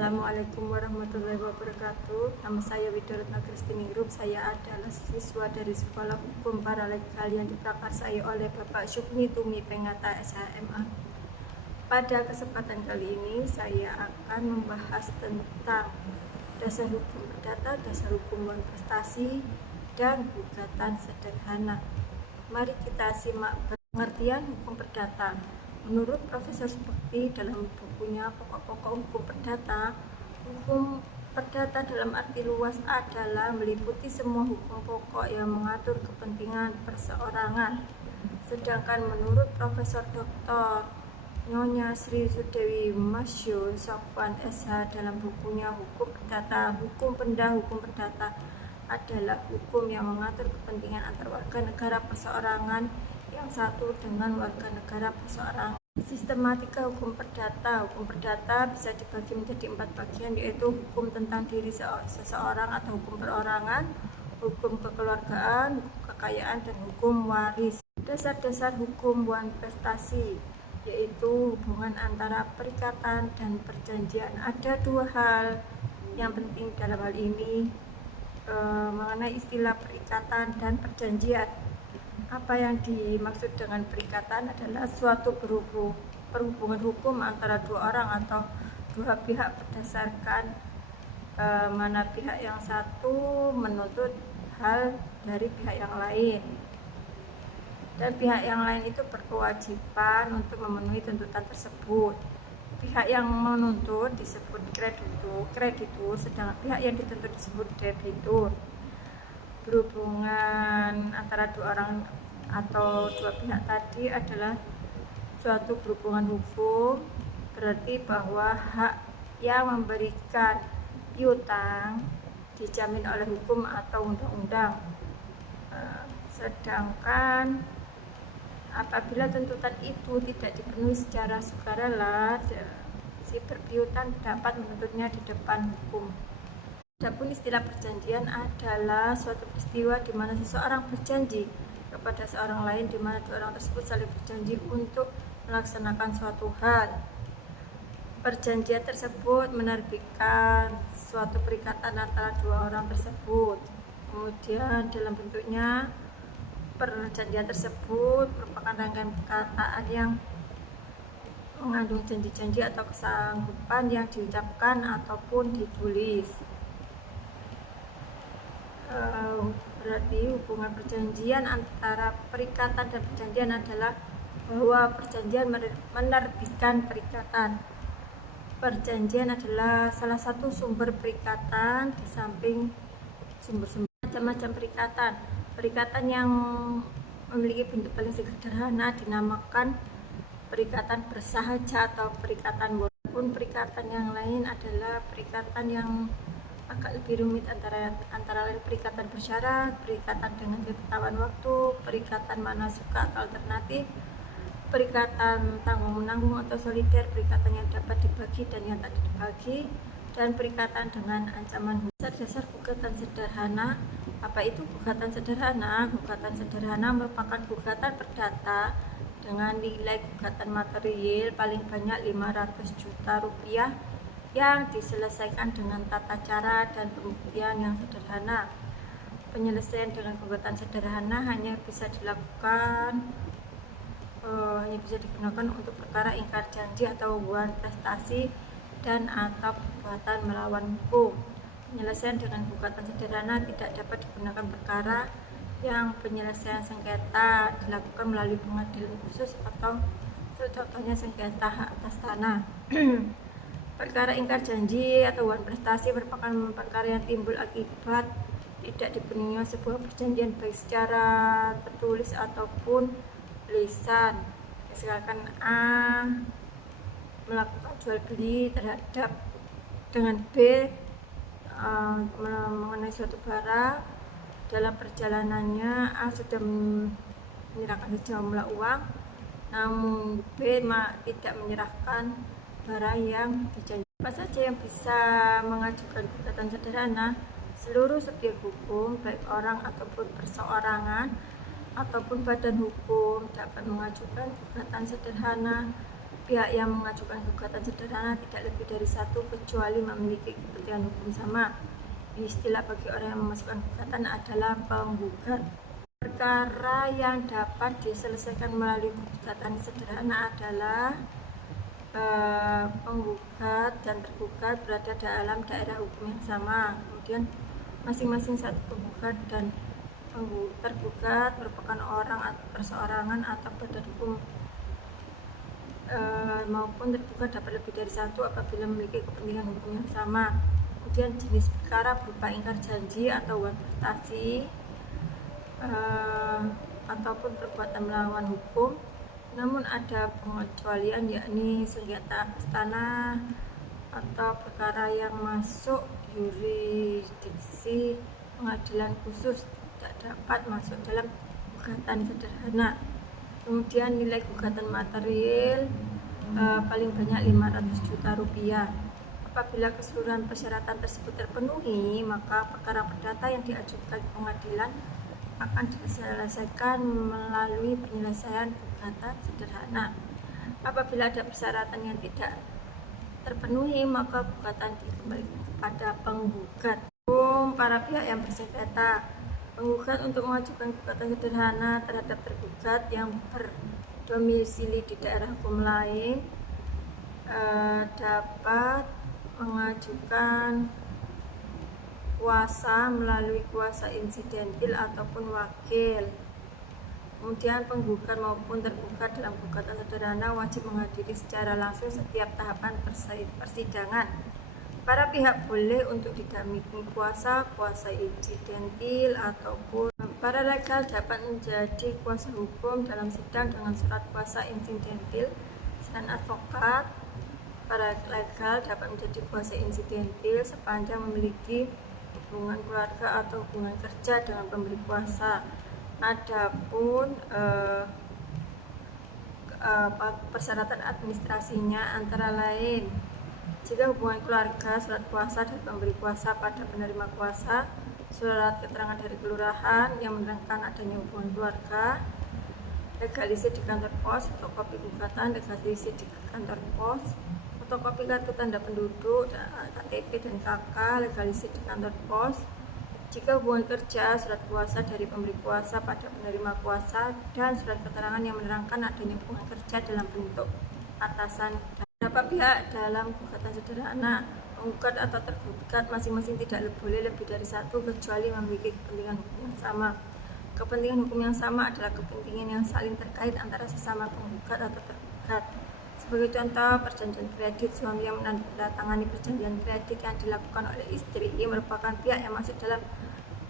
Assalamualaikum warahmatullahi wabarakatuh. Nama saya Widoretna Kristiningrum. Saya adalah siswa dari Sekolah Hukum Paralegal yang diprakarsai oleh Bapak Syukni Tumi Pengata SHMA. Pada kesempatan kali ini saya akan membahas tentang dasar hukum perdata, dasar hukum luar prestasi, dan gugatan sederhana. Mari kita simak pengertian hukum perdata. Menurut Profesor Subekti dalam bukunya Pokok-pokok Hukum Perdata, hukum perdata dalam arti luas adalah meliputi semua hukum pokok yang mengatur kepentingan perseorangan. Sedangkan menurut Profesor Dr. Nyonya Sri Sudewi Masyur Sofwan SH dalam bukunya Hukum Perdata, hukum perdata adalah hukum yang mengatur kepentingan antar warga negara perseorangan yang satu dengan warga negara perseorangan. Sistematika hukum perdata bisa dibagi menjadi 4 bagian, yaitu hukum tentang diri seseorang atau hukum perorangan, hukum kekeluargaan, hukum kekayaan, dan hukum waris. Dasar-dasar hukum wan prestasi yaitu hubungan antara perikatan dan perjanjian. Ada 2 hal yang penting dalam hal ini mengenai istilah perikatan dan perjanjian. Apa yang dimaksud dengan perikatan adalah suatu perhubungan hukum antara 2 orang atau 2 pihak berdasarkan mana pihak yang satu menuntut hal dari pihak yang lain, dan pihak yang lain itu berkewajiban untuk memenuhi tuntutan tersebut. Pihak yang menuntut disebut kreditur, sedangkan pihak yang dituntut disebut debitur. Berhubungan antara 2 orang atau 2 pihak tadi adalah suatu berhubungan hukum, berarti bahwa hak yang memberikan piutang dijamin oleh hukum atau undang-undang. Sedangkan apabila tuntutan itu tidak dipenuhi secara sukarela, si berpiutang dapat menuntutnya di depan hukum. Adapun istilah perjanjian adalah suatu peristiwa di mana seseorang berjanji kepada seorang lain, di mana 2 orang tersebut saling berjanji untuk melaksanakan suatu hal. Perjanjian tersebut menerbitkan suatu perikatan antara 2 orang tersebut. Kemudian dalam bentuknya perjanjian tersebut merupakan rangkaian perkataan yang mengandung janji-janji atau kesanggupan yang diucapkan ataupun ditulis. Berarti hubungan perjanjian antara perikatan dan perjanjian adalah bahwa perjanjian menerbitkan perikatan. Perjanjian adalah salah satu sumber perikatan di samping sumber-sumber macam-macam perikatan. Perikatan yang memiliki bentuk paling sederhana dinamakan perikatan bersahaja atau perikatan walaupun perikatan yang lain adalah perikatan yang agak lebih rumit, antara lain perikatan bersyarat, perikatan dengan ketetapan waktu, perikatan manasuka atau alternatif, perikatan tanggung-menanggung atau solider, perikatan yang dapat dibagi dan yang tak dibagi, dan perikatan dengan ancaman. Dasar gugatan sederhana. Apa itu gugatan sederhana? Gugatan sederhana merupakan gugatan perdata dengan nilai gugatan material paling banyak 500 juta rupiah yang diselesaikan dengan tata cara dan pembuktian yang sederhana. Penyelesaian dengan gugatan sederhana hanya bisa digunakan untuk perkara ingkar janji atau wan prestasi dan atau perbuatan melawan hukum. Penyelesaian dengan gugatan sederhana tidak dapat digunakan perkara yang penyelesaian sengketa dilakukan melalui pengadilan khusus atau contohnya sengketa hak atas tanah. Perkara ingkar janji atau wan prestasi merupakan perkara yang timbul akibat tidak dipenuhinya sebuah perjanjian baik secara tertulis ataupun lisan. Misalkan A melakukan jual beli terhadap dengan B mengenai suatu barang. Dalam perjalanannya A sudah menyerahkan sejumlah uang, namun B tidak menyerahkan barang yang dijanjikan. Apa saja yang bisa mengajukan gugatan sederhana? Seluruh subjek hukum, baik orang ataupun perseorangan ataupun badan hukum dapat mengajukan gugatan sederhana Pihak yang mengajukan gugatan sederhana tidak lebih dari satu kecuali memiliki kepentingan hukum sama. Istilah bagi orang yang memasukkan gugatan adalah penggugat. Perkara yang dapat diselesaikan melalui gugatan sederhana adalah penggugat dan tergugat berada dalam daerah hukum yang sama. Kemudian masing-masing satu penggugat dan tergugat merupakan orang perseorangan atau badan hukum maupun tergugat dapat lebih dari satu apabila memiliki kepentingan hukum yang sama. Kemudian jenis perkara berupa ingkar janji atau uang prestasi ataupun perbuatan melawan hukum. Namun ada pengecualian, yakni sengketa atas tanah atau perkara yang masuk yurisdiksi pengadilan khusus tidak dapat masuk dalam gugatan sederhana. Kemudian nilai gugatan material paling banyak 500 juta rupiah. Apabila keseluruhan persyaratan tersebut terpenuhi, maka perkara perdata yang diajukan ke pengadilan akan diselesaikan melalui penyelesaian gugatan sederhana. Apabila ada persyaratan yang tidak terpenuhi, maka gugatan dikembalikan kepada penggugat. Para pihak yang bersengketa, penggugat untuk mengajukan gugatan sederhana terhadap tergugat yang berdomisili di daerah hukum lain dapat mengajukan kuasa melalui kuasa insidentil ataupun wakil. Kemudian penggugat maupun tergugat dalam gugatan sederhana wajib menghadiri secara langsung setiap tahapan persidangan. Para pihak boleh untuk didampingi kuasa insidentil ataupun paralegal dapat menjadi kuasa hukum dalam sidang dengan surat kuasa insidentil. Selain advokat, paralegal dapat menjadi kuasa insidentil sepanjang memiliki hubungan keluarga atau hubungan kerja dengan pemberi kuasa. Adapun persyaratan administrasinya antara lain, jika hubungan keluarga, surat kuasa dari pemberi kuasa pada penerima kuasa, surat keterangan dari kelurahan yang menerangkan adanya hubungan keluarga, legalisir di kantor pos, fotokopi gugatan, legalisir di kantor pos, fotokopi kartu tanda penduduk, KTP dan KK, legalisir di kantor pos. Jika hubungan kerja, surat kuasa dari pemberi kuasa pada penerima kuasa, dan surat keterangan yang menerangkan adanya hubungan kerja dalam bentuk atasan. Beberapa pihak dalam gugatan sederhana, penggugat atau tergugat masing-masing tidak boleh lebih dari satu kecuali memiliki kepentingan hukum yang sama. Kepentingan hukum yang sama adalah kepentingan yang saling terkait antara sesama penggugat atau tergugat. Sebagai contoh, perjanjian kredit, suami yang menandatangani perjanjian kredit yang dilakukan oleh istri merupakan pihak yang masuk dalam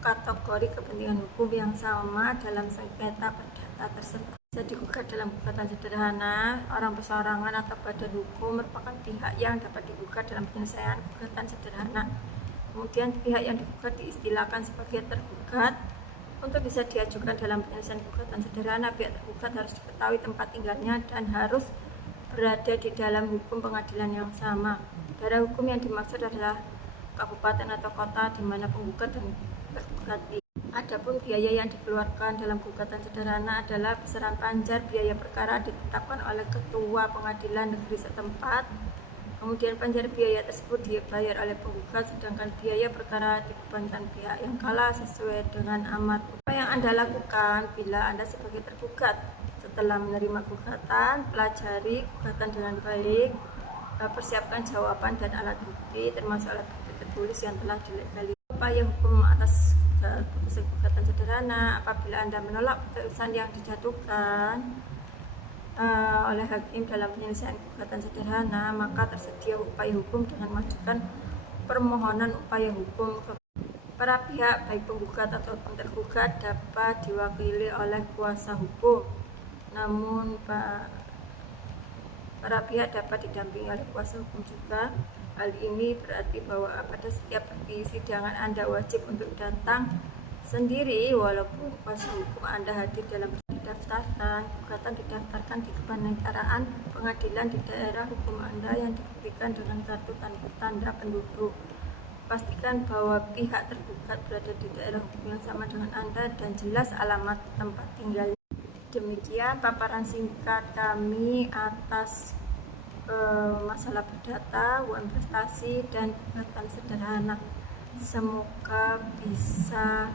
kategori kepentingan hukum yang sama dalam sengketa perdata tersebut. Bisa digugat dalam gugatan sederhana. Orang perseorangan atau badan hukum merupakan pihak yang dapat digugat dalam penyelesaian gugatan sederhana. Kemudian pihak yang digugat diistilahkan sebagai tergugat. Untuk bisa diajukan dalam penyelesaian gugatan sederhana, pihak tergugat harus diketahui tempat tinggalnya dan harus berada di dalam hukum pengadilan yang sama. Daerah hukum yang dimaksud adalah kabupaten atau kota di mana penggugat dan tergugat. Adapun biaya yang dikeluarkan dalam gugatan sederhana adalah besaran panjar biaya perkara ditetapkan oleh ketua pengadilan negeri setempat. Kemudian panjar biaya tersebut dibayar oleh penggugat, sedangkan biaya perkara dibebankan pihak yang kalah sesuai dengan amar. Apa yang Anda lakukan bila Anda sebagai tergugat? Setelah menerima gugatan, pelajari gugatan dengan baik, persiapkan jawaban dan alat bukti, termasuk alat bukti tertulis yang telah dilegalisir. Upaya hukum atas putusan gugatan sederhana, apabila Anda menolak putusan yang dijatuhkan oleh hakim dalam penyelesaian gugatan sederhana, maka tersedia upaya hukum dengan mengajukan permohonan upaya hukum ke para pihak, baik penggugat ataupun tergugat, dapat diwakili oleh kuasa hukum. Namun para pihak dapat didampingi oleh kuasa hukum juga. Hal ini berarti bahwa pada setiap persidangan Anda wajib untuk datang sendiri, walaupun kuasa hukum Anda hadir dalam didaftarkan. Gugatan didaftarkan di kepaniteraan pengadilan di daerah hukum Anda yang dibuktikan dengan kartu tanda penduduk. Pastikan bahwa pihak tergugat berada di daerah hukum yang sama dengan Anda dan jelas alamat tempat tinggal. Demikian paparan singkat kami atas masalah berdata, UN prestasi, dan gugatan sederhana. Semoga bisa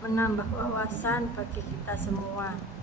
menambah wawasan bagi kita semua.